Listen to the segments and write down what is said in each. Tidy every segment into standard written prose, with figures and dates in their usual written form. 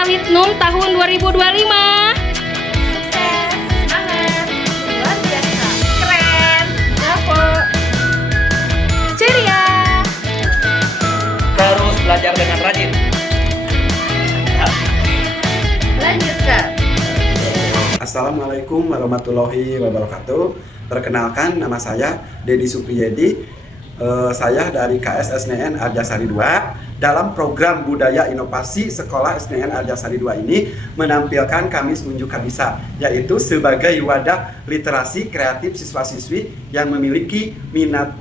peserta Litnum tahun 2025. Sukses, semangat, luar biasa, keren, bravo, ceria. Terus belajar dengan rajin. Lanjutkan. Assalamualaikum warahmatullahi wabarakatuh. Perkenalkan, nama saya Dedi Supriyedi. Saya dari KS SNN Arjasari 2. Dalam program Budaya Inovasi Sekolah SNN Arjasari 2 ini menampilkan Kamis Unjuk Kabisa, yaitu sebagai wadah literasi kreatif siswa-siswi yang memiliki minat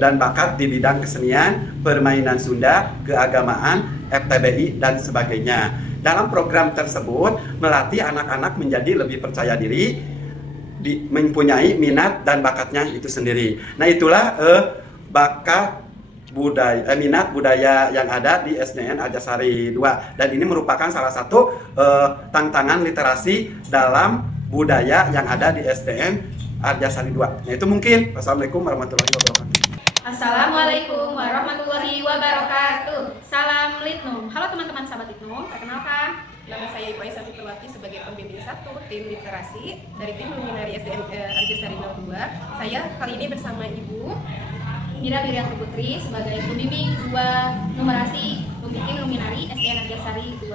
dan bakat di bidang kesenian, permainan Sunda, keagamaan, FTBI, dan sebagainya. Dalam program tersebut melatih anak-anak menjadi lebih percaya diri, mempunyai minat dan bakatnya itu sendiri. Nah, itulah bakat budaya, minat budaya yang ada di SNN Arjasari 2, dan ini merupakan salah satu tantangan literasi dalam budaya yang ada di SDN Arjasari 2. Nah, itu mungkin. Wassalamualaikum warahmatullahi wabarakatuh. Assalamualaikum warahmatullahi wabarakatuh. Salam Litnum. Halo teman-teman sahabat Litnum, perkenalkan. Nama saya Ibu Aisyah Fitulwati sebagai pembimbing 1 tim literasi dari tim Luminari SDN Arjasari 02. Saya kali ini bersama Ibu Mira Wirianti Putri sebagai pembimbing 2 numerasi pembimbing Luminari SDN Arjasari 2.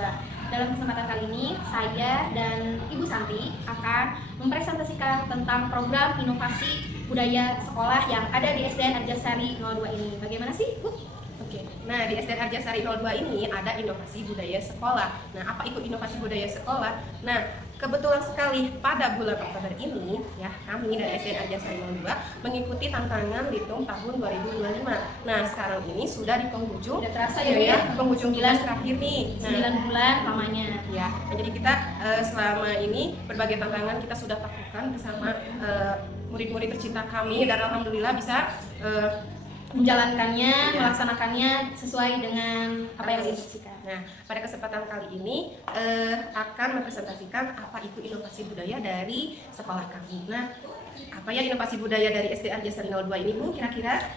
Dalam kesempatan kali ini, saya dan Ibu Santi akan mempresentasikan tentang program inovasi budaya sekolah yang ada di SDN Arjasari 02 ini. Bagaimana sih, Bu? Oke. Nah, di SDN Arjasari 02 ini ada inovasi budaya sekolah. Nah, apa itu inovasi budaya sekolah? Nah, kebetulan sekali pada bulan Oktober ini, ya, kami dari SDN Arjasari 02 mengikuti tantangan Litnum tahun 2025. Nah, sekarang ini sudah di penghujung. Sudah terasa ya, penghujung 9 bulan terakhir nih. 9 bulan lamanya. Ya, nah, jadi kita selama ini berbagai tantangan kita sudah lakukan bersama murid-murid tercinta kami, dan alhamdulillah bisa menjalankannya, ya, melaksanakannya sesuai dengan apa yang diinstruksikan. Nah, pada kesempatan kali ini akan mempresentasikan apa itu inovasi budaya dari sekolah kami. Nah, apa ya inovasi budaya dari SDN Arjasari 02 ini, Bu, kira-kira?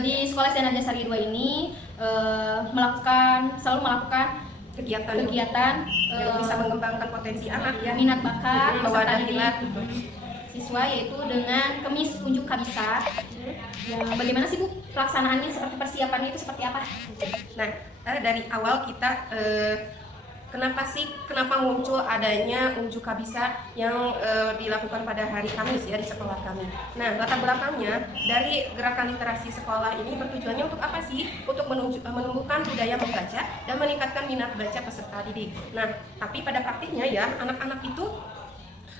Di sekolah SDN Arjasari 2 ini selalu melakukan kegiatan yang bisa mengembangkan potensi anak, ya, minat bakat peserta mewadahi siswa, yaitu dengan Kemis Unjuk Kabisa. Bagaimana sih, Bu, pelaksanaannya, seperti persiapannya itu seperti apa? Nah, dari awal kita kenapa muncul adanya Unjuk Kabisa yang dilakukan pada hari Kamis, ya, di sekolah kami. Nah, latar belakangnya dari gerakan literasi sekolah ini bertujuannya untuk apa sih? Untuk menumbuhkan budaya membaca dan meningkatkan minat baca peserta didik. Nah, tapi pada praktiknya, ya, anak-anak itu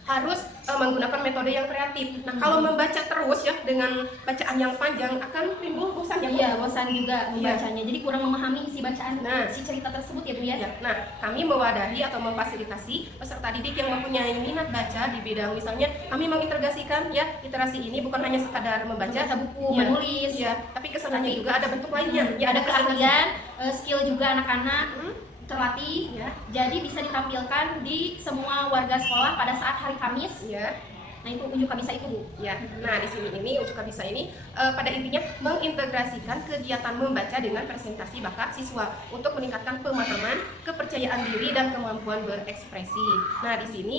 harus menggunakan metode yang kreatif. Nah, kalau membaca terus, ya, dengan bacaan yang panjang akan timbul bosan, ya, Bu? Iya, bosan juga membacanya. Jadi kurang memahami si bacaan, Nah, si cerita tersebut, ya, Bu, ya. Ya, nah, kami mewadahi atau memfasilitasi peserta didik yang mempunyai minat baca di bidang, misalnya kami mengintegrasikan, ya, literasi ini bukan hanya sekadar membaca buku, ya, menulis, ya, tapi kesananya juga ada bentuk lainnya. ya, ada keahlian, skill juga anak-anak terlatih, Ya. jadi bisa ditampilkan di semua warga sekolah pada saat hari Kamis. Ya. Nah, itu Unjuk Kabisa itu, Bu. Ya, nah di sini ini Unjuk Kabisa ini pada intinya mengintegrasikan kegiatan membaca dengan presentasi bakat siswa untuk meningkatkan pemahaman, kepercayaan diri, dan kemampuan berekspresi. Nah, di sini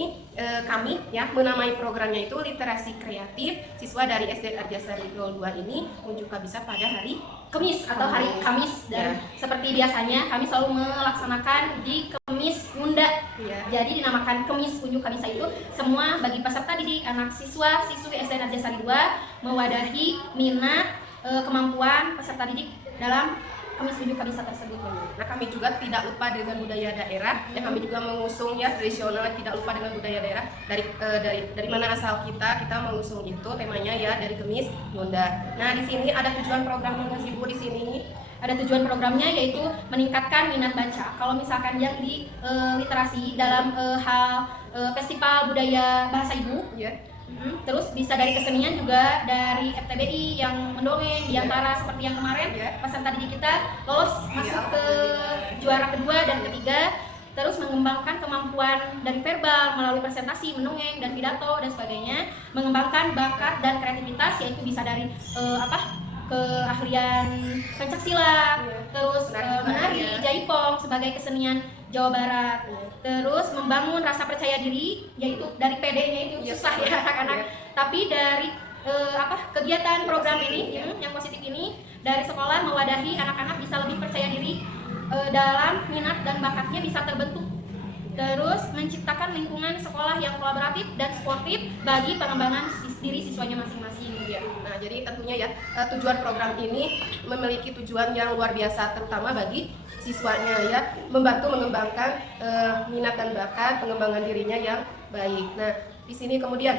kami, ya, menamai programnya itu literasi kreatif siswa dari SDN Arjasari 02 ini Unjuk Kabisa pada hari Kemis atau hari Kamis, dan seperti biasanya kami selalu melaksanakan di Kemis Munda. Ya. Jadi dinamakan Kemis Unjuk Kabisa itu semua bagi peserta didik, anak siswa, siswi SDN Arjasari 2 mewadahi minat, kemampuan peserta didik dalam Kemis Unjuk Kabisa tersebut. Nah, kami juga tidak lupa dengan budaya daerah. Ya, kami juga mengusung, ya, tradisional, tidak lupa dengan budaya daerah. Dari mana asal kita mengusung itu temanya, ya, dari Kemis Munda. Nah, di sini ada tujuan programnya, Bu, di sini. Ada tujuan programnya, yaitu meningkatkan minat baca. Kalau misalkan yang di literasi dalam hal festival budaya bahasa ibu, Ya. Terus bisa dari kesenian juga, dari FTBI yang mendongeng, diantara seperti yang kemarin peserta didik kita lolos masuk ke juara kedua dan ketiga. Terus mengembangkan kemampuan dari verbal melalui presentasi, mendongeng, dan pidato dan sebagainya. Mengembangkan bakat dan kreativitas, yaitu bisa dari keahlian pencaksilat, terus menari, jaipong sebagai kesenian Jawa Barat. Terus membangun rasa percaya diri, yaitu dari PD-nya itu susah ya anak-anak. Tapi dari kegiatan program ini yang positif ini, dari sekolah mewadahi anak-anak bisa lebih percaya diri dalam minat dan bakatnya bisa terbentuk. Terus menciptakan lingkungan sekolah yang kolaboratif dan sportif bagi pengembangan diri siswanya masing-masing. Ya. Nah, jadi tentunya ya tujuan program ini memiliki tujuan yang luar biasa, terutama bagi siswanya ya, membantu mengembangkan minat dan bakat, pengembangan dirinya yang baik. Nah, di sini kemudian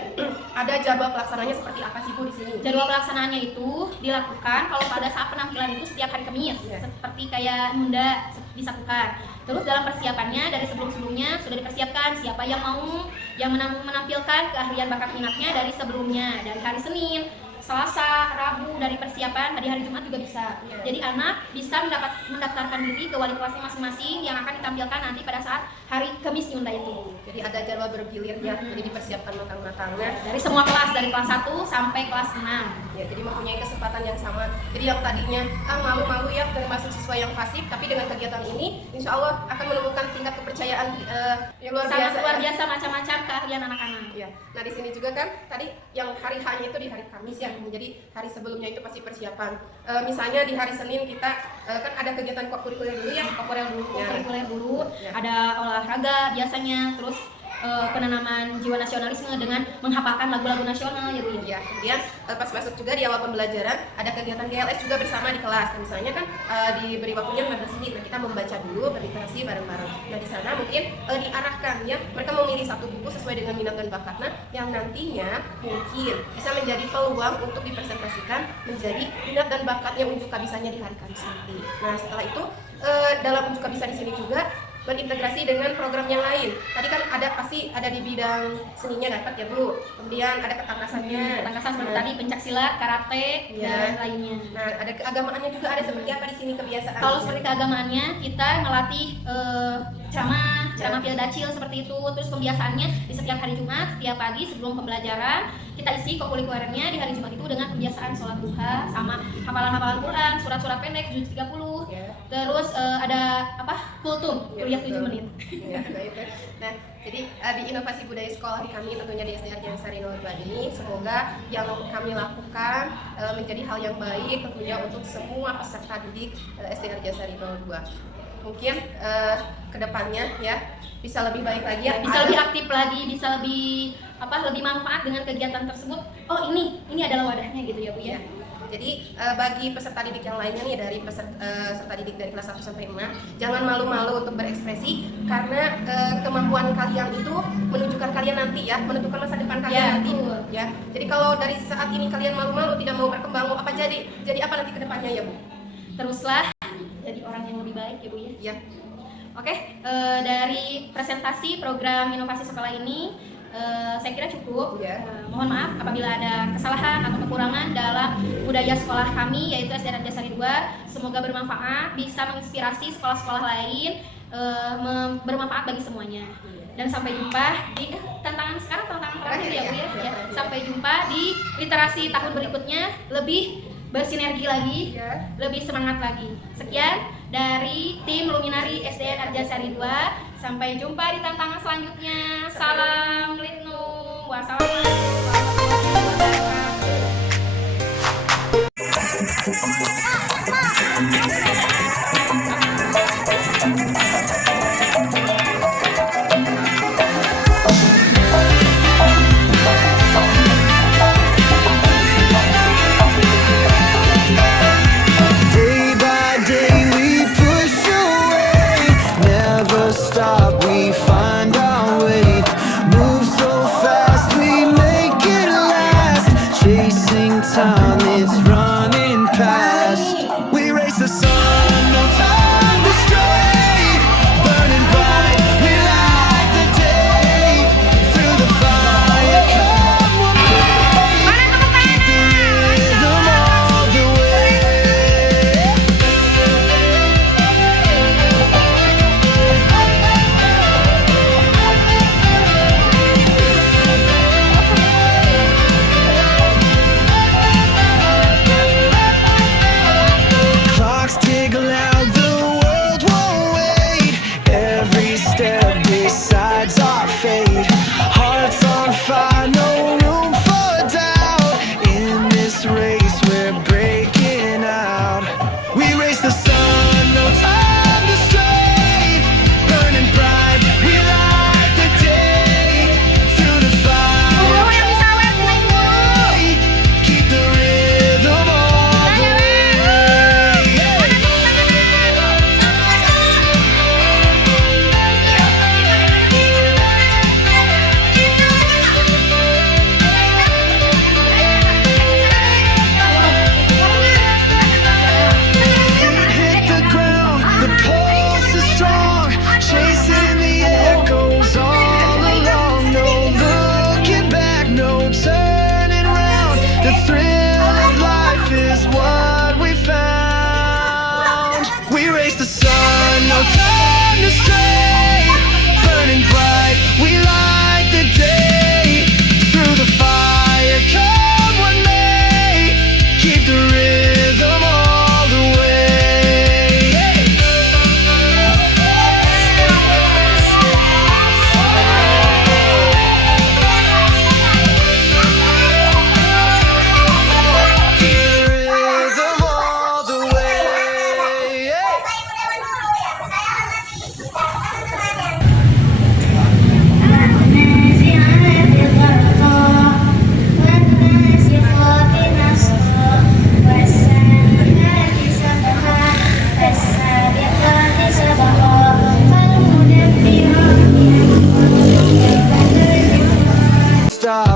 ada jadwal pelaksananya seperti apa sih Bu di sini? Jadwal pelaksanaannya itu dilakukan kalau pada saat penampilan itu setiap hari Kamis, seperti kayak Nunda dilakukan. Terus dalam persiapannya dari sebelum-sebelumnya sudah dipersiapkan siapa yang mau yang menampilkan keahlian bakat minatnya dari sebelumnya, dari hari Senin, Selasa, Rabu, dari persiapan hari Jumat juga bisa. Jadi anak bisa mendaftarkan diri ke wali kelasnya masing-masing yang akan ditampilkan nanti pada saat hari Kamis Yunda itu. Jadi ada jadwal bergilir ya, jadi dipersiapkan matang-matang. Dari semua kelas, dari kelas 1 sampai kelas 6. Ya, jadi mempunyai kesempatan yang sama. Jadi yang tadinya malu-malu ya termasuk siswa yang fasik, tapi dengan kegiatan ini insya Allah akan menemukan tingkat kepercayaan yang luar biasa. Sangat luar biasa macam-macam keahlian anak-anak. Ya. Nah di sini juga kan tadi yang hari H-nya itu di hari Kamis ya, jadi hari sebelumnya itu pasti persiapan. Misalnya di hari Senin kita kan ada kegiatan kokurikuler dulu ya, kokurikuler dulu, ada olahraga biasanya, terus penanaman jiwa nasionalisme dengan menghafalkan lagu-lagu nasional gitu ya. Kemudian pas masuk juga di awal pembelajaran ada kegiatan GLS juga bersama di kelas. Misalnya kan diberi waktunya 15 menit. Nah, kita membaca dulu berliterasi bareng-bareng. Nah, di sana mungkin diarahkan ya, mereka memilih satu buku sesuai dengan minat dan bakatnya yang nantinya mungkin bisa menjadi peluang untuk dipresentasikan menjadi minat dan bakatnya unjuk kabisanya di hari Kamis nanti. Nah, setelah itu dalam unjuk kabisa di sini juga berintegrasi dengan program yang lain. Tadi kan pasti ada di bidang seninya dapat ya Bu. Kemudian ada ketangkasannya. Ketangkasan seperti tadi pencak silat, karate dan lainnya. Nah, ada keagamaannya juga, ada seperti apa di sini kebiasaan? Kalau seperti keagamaannya kita melatih ceramah pildacil seperti itu. Terus pembiasaannya di setiap hari Jumat, setiap pagi sebelum pembelajaran kita isi kokurikulernya di hari Jumat itu dengan pembiasaan sholat duha sama hafalan-hafalan Quran, surat-surat pendek juz 30. Terus ada kultum kuliah 7 menit. Nah, jadi di inovasi budaya sekolah di kami tentunya di SD Arjasari 02 ini semoga yang kami lakukan menjadi hal yang baik tentunya untuk semua peserta didik SD Arjasari 02. Mungkin kedepannya ya bisa lebih baik lagi ya, bisa lebih aktif lagi, bisa lebih lebih manfaat dengan kegiatan tersebut. Oh ini adalah wadahnya gitu ya Bu ya. Jadi bagi peserta didik yang lainnya nih dari peserta didik dari kelas 1 sampai 5, jangan malu-malu untuk berekspresi karena kemampuan kalian itu menunjukkan kalian nanti ya, menentukan masa depan kalian nanti ya. Jadi kalau dari saat ini kalian malu-malu tidak mau berkembang, mau apa jadi apa nanti kedepannya ya Bu? Teruslah jadi orang yang lebih baik ya Bu ya. Ya. Oke, dari presentasi program inovasi sekolah ini saya kira cukup. Mohon maaf apabila ada kesalahan atau kekurangan dalam budaya sekolah kami yaitu SD Arjasari 2. Semoga bermanfaat, bisa menginspirasi sekolah-sekolah lain, bermanfaat bagi semuanya. Dan sampai jumpa di tantangan terakhir ya Bu ya. Sampai jumpa di literasi tahun berikutnya, lebih bersinergi lagi, lebih semangat lagi. Sekian dari tim Luminari SDN Arjasari 2. Sampai jumpa di tantangan selanjutnya. Salam Litnum. Wassalamualaikum warahmatullahi Stop, we find our way, move so fast we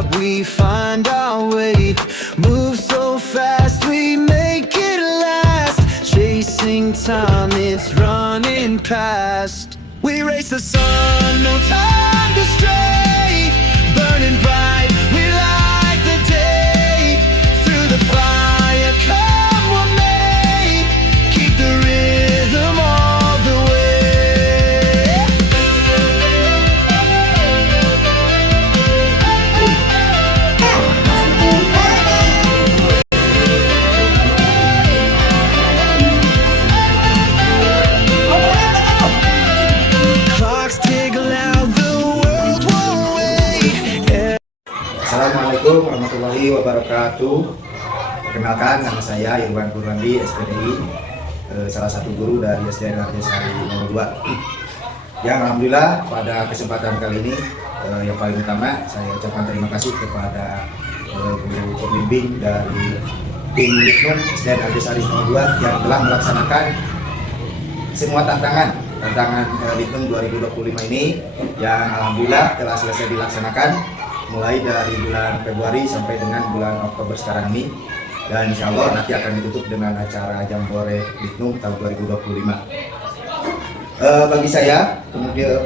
stop, we find our way. Move so fast, we make it last. Chasing time, it's running past. We race the sun, no time to stray. Burning bright, we light the day. Through the fire, come what may. Keep the rhythm all the way. Clocks tick loud, the world won't wait. Assalamualaikum warahmatullahi wabarakatuh. Perkenalkan, nama saya Irwan Purwandi, SPDI, salah satu guru dari SDN Arjasari 02. Yang alhamdulillah pada kesempatan kali ini yang paling utama saya ucapkan terima kasih kepada guru pembimbing dari tim Litnum SDN Arjasari 02 yang telah melaksanakan semua tantangan Litnum 2025 ini yang alhamdulillah telah selesai dilaksanakan mulai dari bulan Februari sampai dengan bulan Oktober sekarang ini, dan insya Allah nanti akan ditutup dengan acara Jambore Litnum tahun 2025. Bagi saya kemudian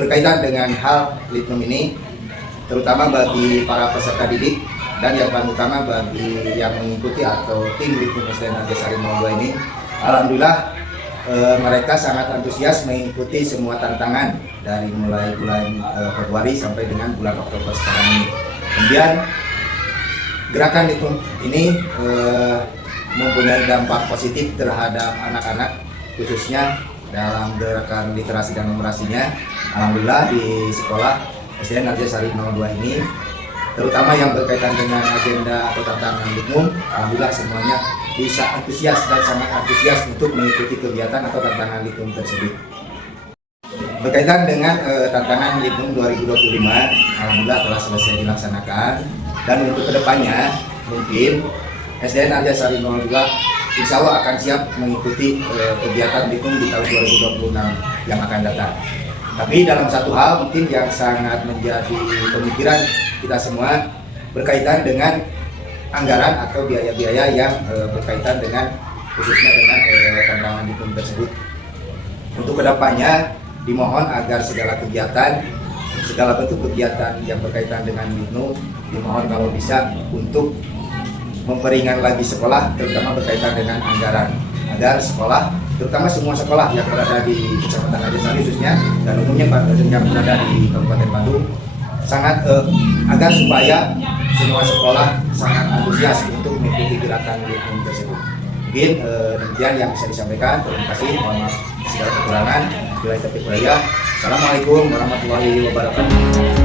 berkaitan dengan hal Litnum ini, terutama bagi para peserta didik dan yang paling utama bagi yang mengikuti atau tim Litnum SDN Arjasari 02 ini, alhamdulillah mereka sangat antusias mengikuti semua tantangan dari mulai bulan Februari sampai dengan bulan Oktober sekarang ini. Kemudian gerakan Litnum ini mempunyai dampak positif terhadap anak-anak, khususnya dalam gerakan literasi dan numerasinya. Alhamdulillah di sekolah SDN Arjasari 02 ini, terutama yang berkaitan dengan agenda atau tantangan Litnum, alhamdulillah semuanya bisa antusias dan sangat antusias untuk mengikuti kegiatan atau tantangan Litnum tersebut. Berkaitan dengan tantangan Litnum 2025, alhamdulillah telah selesai dilaksanakan, dan untuk kedepannya mungkin SDN Arjasari 02 insya Allah akan siap mengikuti kegiatan Litnum di tahun 2026 yang akan datang. Tapi dalam satu hal mungkin yang sangat menjadi pemikiran kita semua berkaitan dengan anggaran atau biaya-biaya yang berkaitan dengan khususnya dengan tantangan Litnum tersebut. Untuk kedepannya dimohon agar segala kegiatan, segala bentuk kegiatan yang berkaitan dengan Litnum dimohon kalau bisa untuk memperingan lagi sekolah, terutama berkaitan dengan anggaran, agar sekolah, terutama semua sekolah yang berada di Kecamatan Arjasari khususnya dan umumnya yang berada di Kabupaten Bandung, sangat agar supaya semua sekolah sangat antusias untuk mengikuti gerakan Litnum tersebut. Mungkin demikian yang bisa disampaikan. Terima kasih. Mohon maaf segala kekurangan. Bila taufiq walhidayah. Assalamualaikum warahmatullahi wabarakatuh.